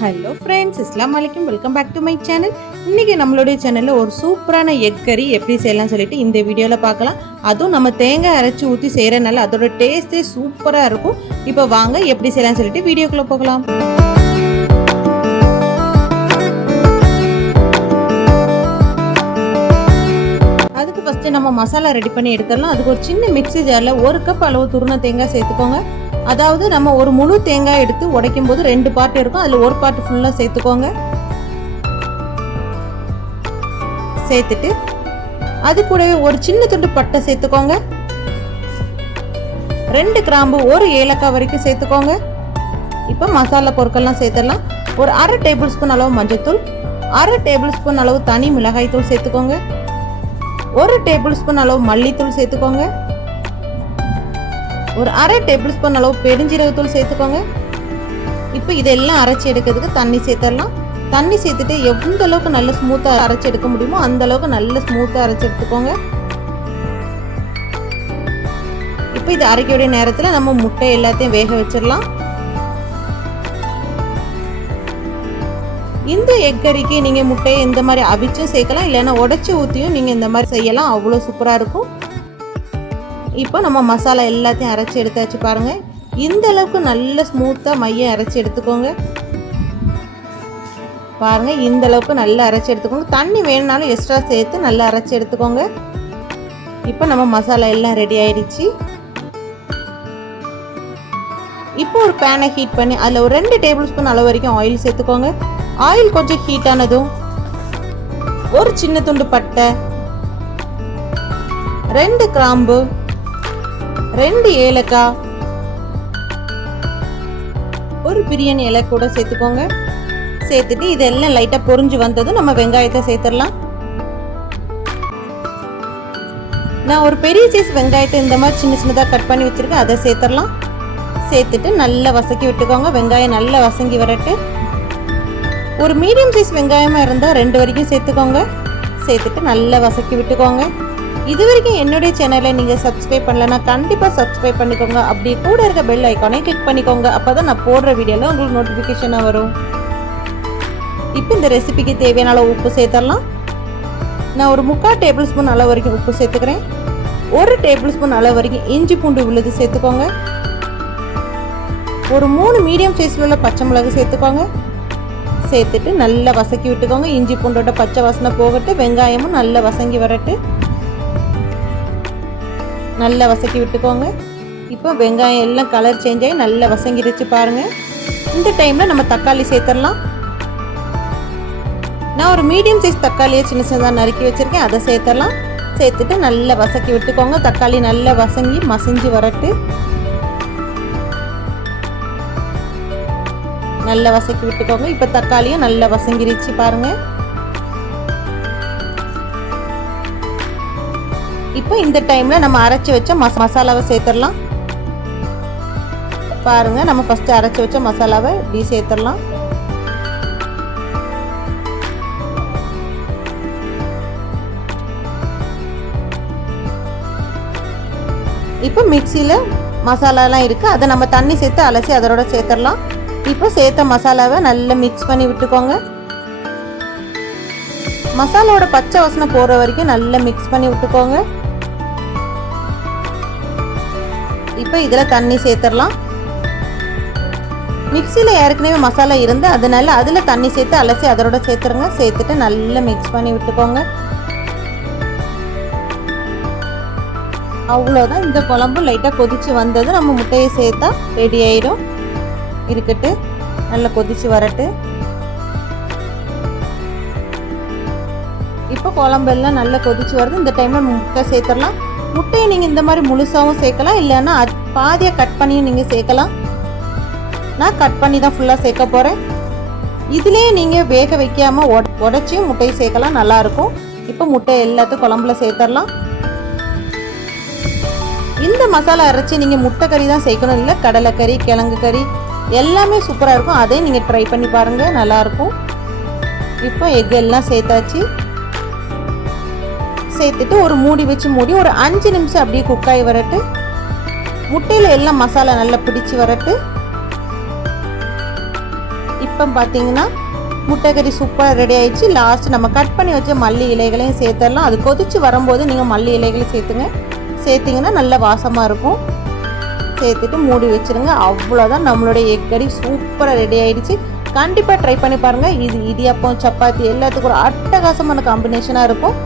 Hello friends, அஸ்ஸலாமு அலைக்கும். Welcome back to my channel. இன்றைக்கி நம்மளுடைய சேனலில் ஒரு சூப்பரான எக் கறி எப்படி செய்யலாம்னு சொல்லிட்டு இந்த வீடியோவில் பார்க்கலாம். அதுவும் நம்ம தேங்காய் அரைச்சி ஊற்றி செய்கிறனால அதோட டேஸ்ட்டே சூப்பராக இருக்கும். இப்போ வாங்க எப்படி செய்யலாம்னு சொல்லிட்டு வீடியோக்குள்ளே போகலாம். அதுக்கு ஃபஸ்ட்டு நம்ம மசாலா ரெடி பண்ணி எடுத்துடலாம். அதுக்கு ஒரு சின்ன மிக்ஸி ஜாரில் 1 கப் அளவு துருண தேங்காய் சேர்த்துக்கோங்க. அதாவது நம்ம ஒரு முழு தேங்காய் எடுத்து உடைக்கும் போது 2 பார்ட் இருக்கும், அதில் ஒரு பார்ட் ஃபுல்லாக சேர்த்துக்கோங்க. சேர்த்துட்டு அது கூடவே ஒரு சின்ன துண்டு பட்டை சேர்த்துக்கோங்க. 2 கிராம்பு, 1 ஏலக்காய் வரைக்கும் சேர்த்துக்கோங்க. இப்போ மசாலா பொருட்கள்லாம் சேர்த்துடலாம். ஒரு 1/2 டேபிள் ஸ்பூன் அளவு மஞ்சள்தூள், 1/2 டேபிள் ஸ்பூன் அளவு தனி மிளகாய் தூள் சேர்த்துக்கோங்க. 1 டேபிள் ஸ்பூன் அளவு மல்லித்தூள் சேர்த்துக்கோங்க. ஒரு 1/2 டேபிள் ஸ்பூன் அளவு பெருஞ்சீரகத்தூள் சேர்த்துக்கோங்க. இப்போ இதெல்லாம் அரைச்சி எடுக்கிறதுக்கு தண்ணி சேர்த்துடலாம். தண்ணி சேர்த்துட்டு எந்த அளவுக்கு நல்ல ஸ்மூத்தாக அரைச்சி எடுக்க முடியுமோ அந்த அளவுக்கு நல்ல ஸ்மூத்தாக அரைச்சி எடுத்துக்கோங்க. இப்போ இது அரைக்கக்கூடிய நேரத்தில் நம்ம முட்டை எல்லாத்தையும் வேக வச்சிடலாம். இந்த எக் கறிக்கு நீங்கள் முட்டையை இந்த மாதிரி அவிச்சும் சேர்க்கலாம், இல்லைன்னா உடச்சி ஊற்றியும் நீங்கள் இந்த மாதிரி செய்யலாம். அவ்வளோ சூப்பராக இருக்கும். இப்போ நம்ம மசாலா எல்லாத்தையும் அரைச்சி எடுத்தாச்சு பாருங்கள். இந்த அளவுக்கு நல்ல ஸ்மூத்தாக மையம் அரைச்சி எடுத்துக்கோங்க. பாருங்கள், இந்த அளவுக்கு நல்லா அரைச்சி எடுத்துக்கோங்க. தண்ணி வேணுனாலும் எக்ஸ்ட்ரா சேர்த்து நல்லா அரைச்சி எடுத்துக்கோங்க. இப்போ நம்ம மசாலா எல்லாம் ரெடி ஆயிடுச்சு. இப்போ ஒரு பேனை ஹீட் பண்ணி அதில் ஒரு 2 டேபிள் ஸ்பூன் அளவு வரைக்கும் ஆயில் சேர்த்துக்கோங்க. ஆயில் கொஞ்சம் ஹீட் ஆனதும் ஒரு சின்ன துண்டு பட்டை, 2 கிராம்பு, 2 ஏலக்காய், ஒரு பிரியாணி இலை கூட சேர்த்துக்கோங்க. சேர்த்துட்டு இதெல்லாம் லைட்டாக பொரிஞ்சு வந்ததும் நம்ம வெங்காயத்தை சேர்த்துடலாம். நான் ஒரு பெரிய சைஸ் வெங்காயத்தை இந்த மாதிரி சின்ன சின்னதாக கட் பண்ணி வச்சுருக்கேன், அதை சேர்த்துடலாம். சேர்த்துட்டு நல்லா வசக்கி விட்டுக்கோங்க. வெங்காயம் நல்லா வசங்கி வரட்டு. ஒரு மீடியம் சைஸ் வெங்காயமாக இருந்தால் 2 வரைக்கும் சேர்த்துக்கோங்க. சேர்த்துட்டு நல்லா வசக்கி விட்டுக்கோங்க. இது வரைக்கும் என்னுடைய சேனலை நீங்கள் சப்ஸ்கிரைப் பண்ணலன்னா கண்டிப்பாக சப்ஸ்கிரைப் பண்ணிக்கோங்க. அப்படி கூட இருக்க பெல் ஐக்கானை கிளிக் பண்ணிக்கோங்க. அப்போ தான் நான் போடுற வீடியோவில் உங்களுக்கு நோட்டிஃபிகேஷனாக வரும். இப்போ இந்த ரெசிபிக்கு தேவையான அளவு உப்பு சேர்த்துடலாம். நான் ஒரு 3/4 டேபிள் ஸ்பூன் அளவு வரைக்கும் உப்பு சேர்த்துக்கிறேன். 1 டேபிள் ஸ்பூன் அளவு வரைக்கும் இஞ்சி பூண்டு விழுது சேர்த்துக்கோங்க. ஒரு 3 மீடியம் சைஸில் உள்ள பச்சை மிளகு சேர்த்துக்கோங்க. சேர்த்துட்டு நல்லா வசக்கி விட்டுக்கோங்க. இஞ்சி பூண்டோட பச்சை வாசனை போகட்டு, வெங்காயமும் நல்லா வசங்கி வரட்டு. நல்லா வசக்கி விட்டுக்கோங்க. இப்போ வெங்காயம் எல்லாம் கலர் சேஞ்ச் ஆகி நல்லா வசங்கிருச்சு பாருங்கள். இந்த டைமில் நம்ம தக்காளி சேர்த்துடலாம். நான் ஒரு மீடியம் சைஸ் தக்காளியை சின்ன சின்னதாக நறுக்கி வச்சுருக்கேன், அதை சேர்த்துடலாம். சேர்த்துட்டு நல்லா வசக்கி விட்டுக்கோங்க. தக்காளி நல்லா வசங்கி மசிஞ்சு வரட்டு. நல்லா வசக்கி விட்டுக்கோங்க. இப்போ தக்காளியும் நல்லா வசங்கிருச்சு பாருங்கள். இப்போ இந்த டைமில் நம்ம அரைச்சி வச்ச மசாலாவை சேர்த்துடலாம். பாருங்கள், நம்ம ஃபஸ்ட்டு அரைச்சி வச்ச மசாலாவை இப்படி சேர்த்துடலாம். இப்போ மிக்சியில் மசாலாலாம் இருக்குது, அதை நம்ம தண்ணி சேர்த்து அலசி அதோட சேர்த்துடலாம். இப்போ சேர்த்த மசாலாவை நல்லா மிக்ஸ் பண்ணி விட்டுக்கோங்க. மசாலாவோட பச்சை வாசனை போகிற வரைக்கும் நல்லா மிக்ஸ் பண்ணி விட்டுக்கோங்க. இப்போ இதில் தண்ணி சேர்த்துடலாம். மிக்சியில் ஏற்கனவே மசாலா இருந்து அதனால அதில் தண்ணி சேர்த்து அலசி அதோட சேர்த்துருங்க. சேர்த்துட்டு நல்லா மிக்ஸ் பண்ணி விட்டுக்கோங்க. அவ்வளோதான். இந்த குழம்பு லைட்டாக கொதித்து வந்தது நம்ம முட்டையை சேர்த்தா ரெடி ஆயிடும். இருக்கட்டு, நல்லா கொதித்து வரட்டு. இப்போ குழம்பெல்லாம் நல்லா கொதித்து வருது. இந்த டைமில் முட்டை சேர்த்துடலாம். முட்டையை நீங்கள் இந்த மாதிரி முழுசாகவும் சேர்க்கலாம், இல்லைன்னா பாதியாக கட் பண்ணியும் நீங்கள் சேர்க்கலாம். நான் கட் பண்ணி தான் ஃபுல்லாக சேர்க்க போகிறேன். இதிலே நீங்கள் வேக வைக்காமல் உடச்சியும் முட்டையை சேர்க்கலாம், நல்லாயிருக்கும். இப்போ முட்டை எல்லாத்தையும் குழம்புல சேர்த்துடலாம். இந்த மசாலா அரைச்சி நீங்கள் முட்டை கறி தான் சேர்க்கணும், இல்லை கடலைக்கறி, கிழங்கு கறி எல்லாமே சூப்பராக இருக்கும். அதையும் நீங்கள் ட்ரை பண்ணி பாருங்கள், நல்லாயிருக்கும். இப்போ எக் எல்லாம் சேர்த்தாச்சு. சேர்த்துட்டு ஒரு மூடி வச்சு மூடி ஒரு 5 நிமிஷம் அப்படியே குக்காகி வரட்டு. முட்டையில் எல்லாம் மசாலா நல்லா பிடிச்சி வரட்டு. இப்போ பார்த்தீங்கன்னா முட்டைக்கறி சூப்பராக ரெடி ஆயிடுச்சு. லாஸ்ட் நம்ம கட் பண்ணி வச்ச மல்லி இலைகளையும் சேர்த்துடலாம். அது கொதித்து வரும்போது நீங்கள் மல்லி இலைகளையும் சேர்த்திங்கன்னா நல்ல வாசமாக இருக்கும். சேர்த்துட்டு மூடி வச்சுருங்க. அவ்வளோதான், நம்மளுடைய எக் கறி சூப்பராக ரெடி ஆகிடுச்சு. கண்டிப்பாக ட்ரை பண்ணி பாருங்கள். இது இடியாப்பம், சப்பாத்தி எல்லாத்துக்கும் ஒரு அட்டகாசமான காம்பினேஷனாக இருக்கும்.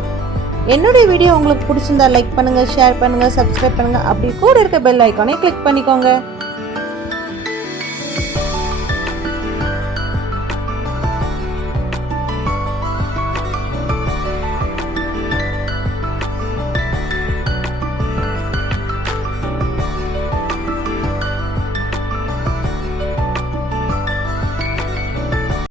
என்னுடைய வீடியோ உங்களுக்கு பிடிச்சிருந்தா லைக் பண்ணுங்கள், ஷேர் பண்ணுங்கள், சப்ஸ்கிரைப் பண்ணுங்கள். அப்படி கூட இருக்க பெல் ஐக்கானே கிளிக் பண்ணிக்கோங்க.